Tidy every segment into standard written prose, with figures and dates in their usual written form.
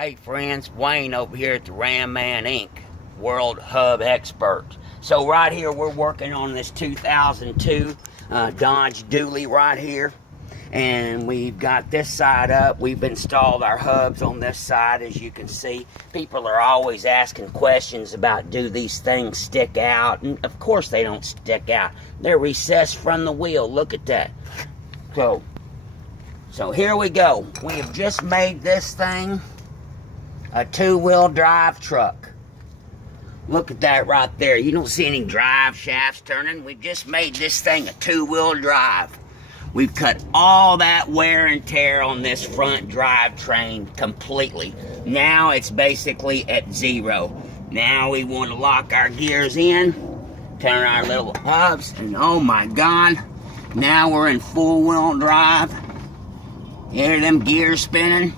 Hey friends, Wayne over here at the Ram Man Inc. World Hub Expert. So right here we're working on this 2002 Dodge Dooley right here. And we've got this side up. We've installed our hubs on this side, as you can see. People are always asking questions about, do these things stick out? And of course they don't stick out. They're recessed from the wheel. Look at that. So here we go. We have just made this thing a two-wheel drive truck. Look at that right there. You don't see any drive shafts turning. We've just made this thing a two-wheel drive. We've cut all that wear and tear on this front drivetrain completely. Now it's basically at zero. Now we want to lock our gears in, turn our little hubs, and oh my God, now we're in full-wheel drive. Hear them gears spinning?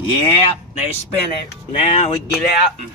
Yep, they're spinning. Now we get out and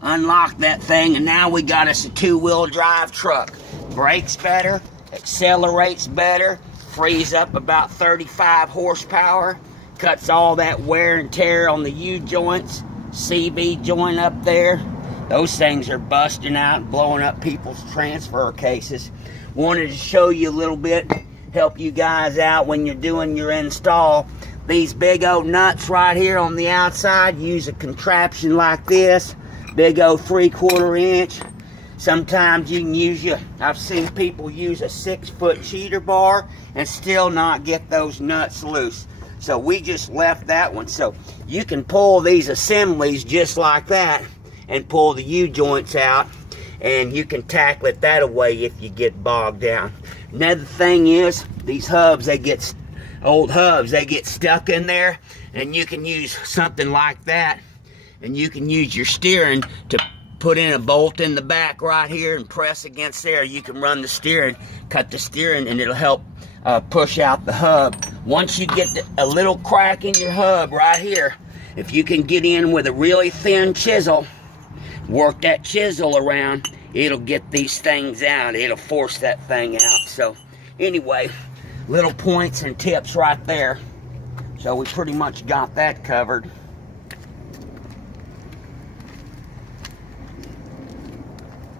unlock that thing, and now we got us a two-wheel drive truck. Brakes better, accelerates better, frees up about 35 horsepower, cuts all that wear and tear on the U-joints, CB joint up there. Those things are busting out, blowing up people's transfer cases. Wanted to show you a little bit, help you guys out when you're doing your install. These big old nuts right here on the outside, use a contraption like this, big old 3/4 inch. Sometimes you can use I've seen people use a 6-foot cheater bar and still not get those nuts loose. So we just left that one. So you can pull these assemblies just like that and pull the U-joints out, and you can tackle it that away if you get bogged down. Another thing is, these hubs, old hubs, they get stuck in there, and you can use something like that, and you can use your steering to put in a bolt in the back right here and press against there. You can run the steering, cut the steering, and it'll help push out the hub. Once you get a little crack in your hub right here, if you can get in with a really thin chisel, work that chisel around, it'll get these things out. It'll force that thing out. So anyway, little points and tips right there. So we pretty much got that covered.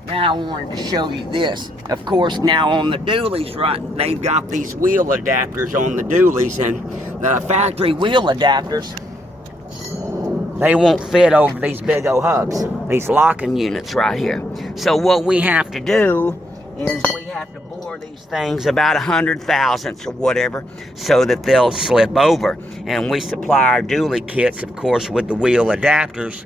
Now I wanted to show you this. Of course, now on the Dooleys, right, they've got these wheel adapters on the Dooleys, and the factory wheel adapters, they won't fit over these big old hubs, these locking units right here. So what we have to do is we have to bore these things about 100 thousandths or whatever so that they'll slip over. And we supply our Dooley kits, of course, with the wheel adapters,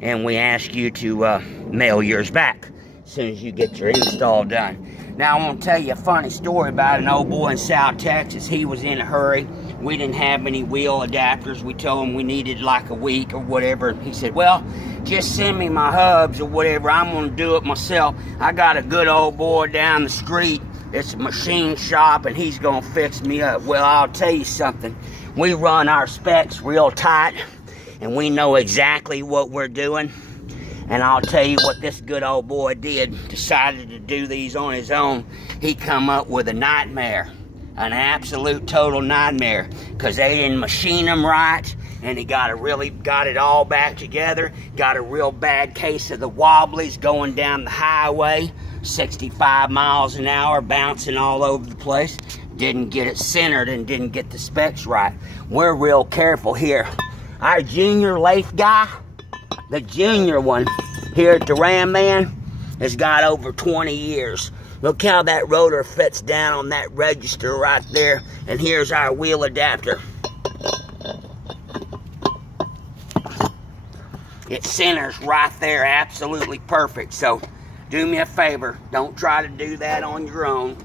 and we ask you to mail yours back as soon as you get your install done. Now I want to tell you a funny story about an old boy in South Texas. He was in a hurry. We didn't have any wheel adapters. We told him we needed like a week or whatever. He said, well, just send me my hubs or whatever. I'm going to do it myself. I got a good old boy down the street. It's a machine shop, and he's going to fix me up. Well, I'll tell you something. We run our specs real tight, and we know exactly what we're doing. And I'll tell you what this good old boy did. Decided to do these on his own. He come up with a nightmare. An absolute total nightmare. Because they didn't machine them right. And he got it all back together. Got a real bad case of the wobblies going down the highway. 65 miles an hour, bouncing all over the place. Didn't get it centered and didn't get the specs right. We're real careful here. Our junior lathe guy, the junior one here at the Ram Man, has got over 20 years. Look how that rotor fits down on that register right there. And here's our wheel adapter. It centers right there, absolutely perfect. So do me a favor, don't try to do that on your own.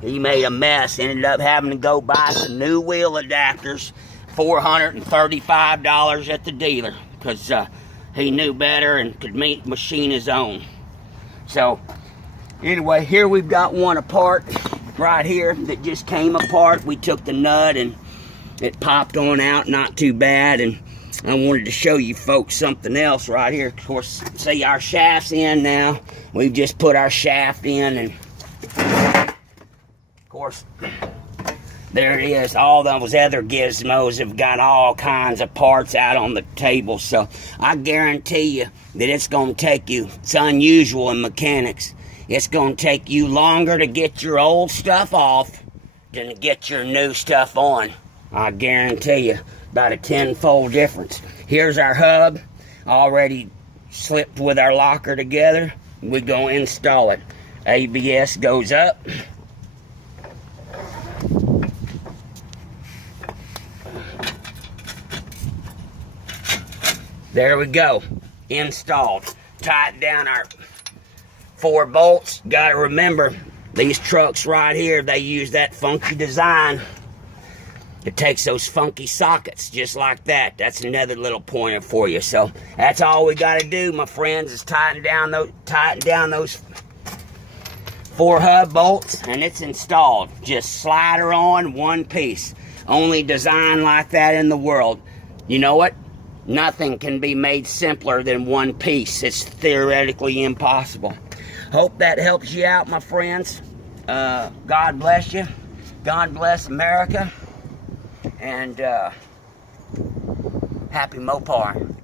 He made a mess, ended up having to go buy some new wheel adapters, $435 at the dealer, because he knew better and could machine his own. So anyway, here we've got one apart right here that just came apart. We took the nut and it popped on out, not too bad. And I wanted to show you folks something else right here. Of course, see our shaft's in now. We've just put our shaft in, and of course There it is. All those other gizmos have got all kinds of parts out on the table. So I guarantee you that it's going to take you, it's unusual in mechanics, it's going to take you longer to get your old stuff off than to get your new stuff on. I guarantee you, about a tenfold difference. Here's our hub, already slipped with our locker together. We're going to install it. ABS goes up. There we go, installed. Tighten down our 4 bolts. Gotta remember, these trucks right here, they use that funky design. It takes those funky sockets, just like that. That's another little pointer for you. So that's all we gotta do, my friends, is tighten down those 4 hub bolts, and it's installed. Just slide her on one piece. Only design like that in the world. You know what? Nothing can be made simpler than one piece. It's theoretically impossible. Hope that helps you out, my friends. God bless you. God bless America. And happy Mopar.